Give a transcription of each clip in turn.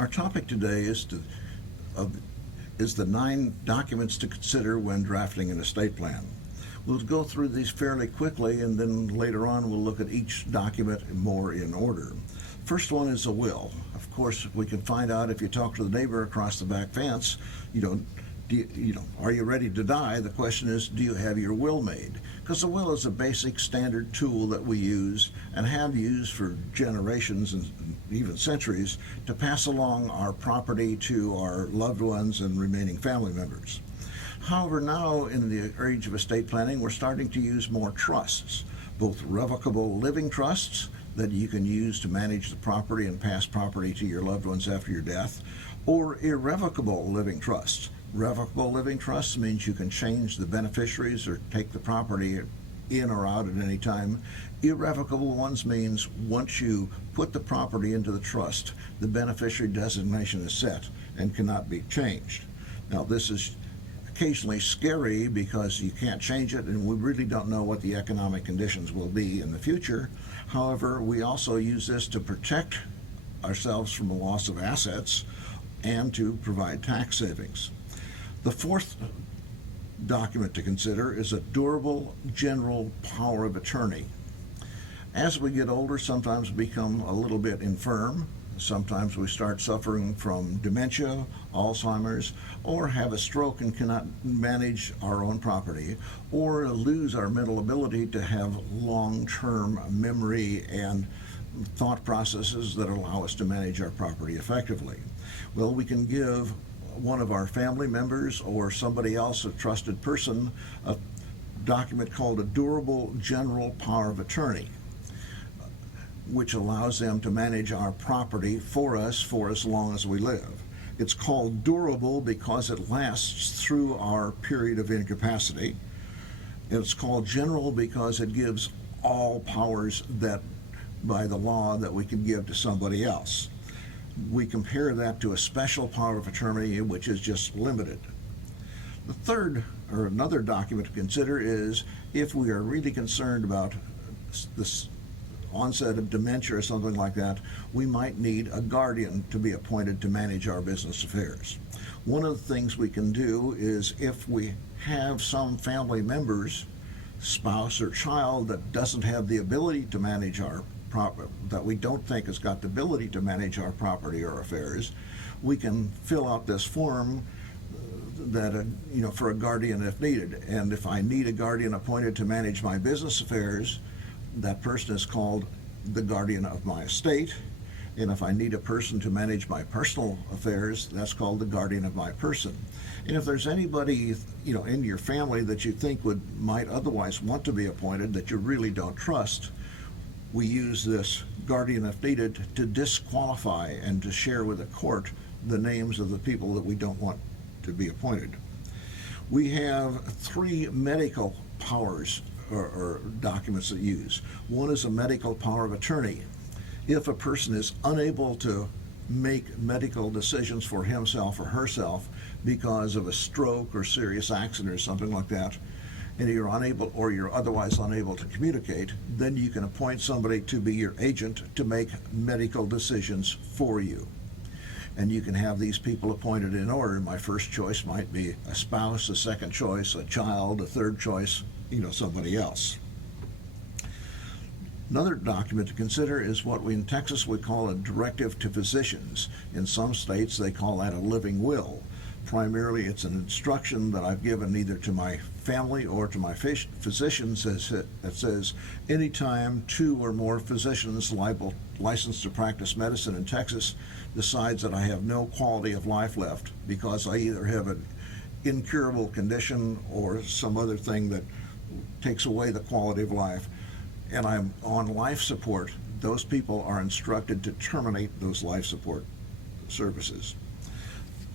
Our topic today is the 9 documents to consider when drafting an estate plan. We'll go through these fairly quickly, and then later on we'll look at each document more in order. First one is a will. Of course, we can find out if you talk to the neighbor across the back fence, are you ready to die? The question is, do you have your will made? Because the will is a basic standard tool that we use and have used for generations and even centuries to pass along our property to our loved ones and remaining family members. However, now in the age of estate planning, we're starting to use more trusts, both revocable living trusts that you can use to manage the property and pass property to your loved ones after your death, or irrevocable living trusts. Revocable living trusts means you can change the beneficiaries or take the property in or out at any time. Irrevocable ones means once you put the property into the trust, the beneficiary designation is set and cannot be changed. Now, this is occasionally scary because you can't change it, and we really don't know what the economic conditions will be in the future. However, we also use this to protect ourselves from the loss of assets and to provide tax savings. The fourth document to consider is a durable general power of attorney. As we get older, sometimes we become a little bit infirm. Sometimes we start suffering from dementia, Alzheimer's, or have a stroke and cannot manage our own property, or lose our mental ability to have long-term memory and thought processes that allow us to manage our property effectively. Well, we can give one of our family members or somebody else, a trusted person, a document called a durable general power of attorney, which allows them to manage our property for us for as long as we live. It's called durable because it lasts through our period of incapacity. It's called general because it gives all powers that by the law that we can give to somebody else. We compare that to a special power of attorney, which is just limited. The third, or another document to consider, is if we are really concerned about this onset of dementia or something like that, we might need a guardian to be appointed to manage our business affairs. One of the things we can do is if we have some family members, spouse or child, that doesn't have the ability to manage our property, that we don't think has got the ability to manage our property or affairs, we can fill out this form that for a guardian if needed. And if I need a guardian appointed to manage my business affairs, that person is called the guardian of my estate. And if I need a person to manage my personal affairs, that's called the guardian of my person. And if there's anybody in your family that you think might otherwise want to be appointed that you really don't trust, we use this guardian if needed to disqualify and to share with the court the names of the people that we don't want to be appointed. We have 3 medical powers or documents that use. One is a medical power of attorney. If a person is unable to make medical decisions for himself or herself because of a stroke or serious accident or something like that, and you're unable or you're otherwise unable to communicate, then you can appoint somebody to be your agent to make medical decisions for you. And you can have these people appointed in order. My first choice might be a spouse, a second choice, a child, a third choice, somebody else. Another document to consider is what in Texas we call a directive to physicians. In some states they call that a living will. Primarily it's an instruction that I've given either to my family or to my physicians that says anytime 2 or more physicians licensed to practice medicine in Texas decides that I have no quality of life left because I either have an incurable condition or some other thing that takes away the quality of life, and I'm on life support, those people are instructed to terminate those life support services.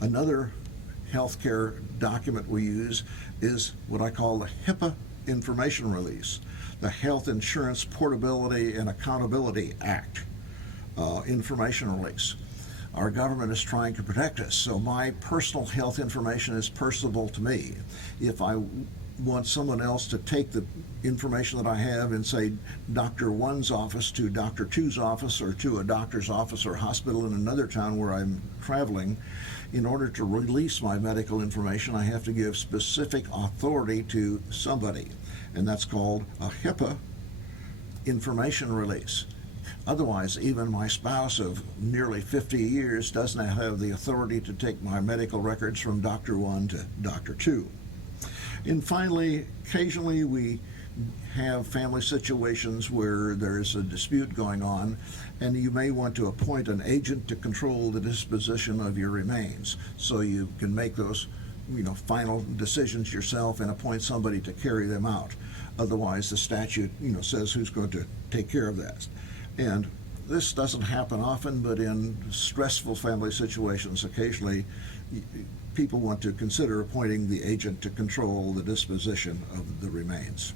Another healthcare document we use is what I call the HIPAA information release, the Health Insurance Portability and Accountability Act information release. Our government is trying to protect us, so my personal health information is personable to me. If I want someone else to take the information that I have in, say, Dr. 1's office to Dr. 2's office, or to a doctor's office or hospital in another town where I'm traveling, in order to release my medical information, I have to give specific authority to somebody, and that's called a HIPAA information release. Otherwise, even my spouse of nearly 50 years does not have the authority to take my medical records from Dr. 1 to Dr. 2. And finally, occasionally we have family situations where there's a dispute going on, and you may want to appoint an agent to control the disposition of your remains, so you can make those final decisions yourself and appoint somebody to carry them out. Otherwise, the statute says who's going to take care of that. And this doesn't happen often, but in stressful family situations, occasionally people want to consider appointing the agent to control the disposition of the remains.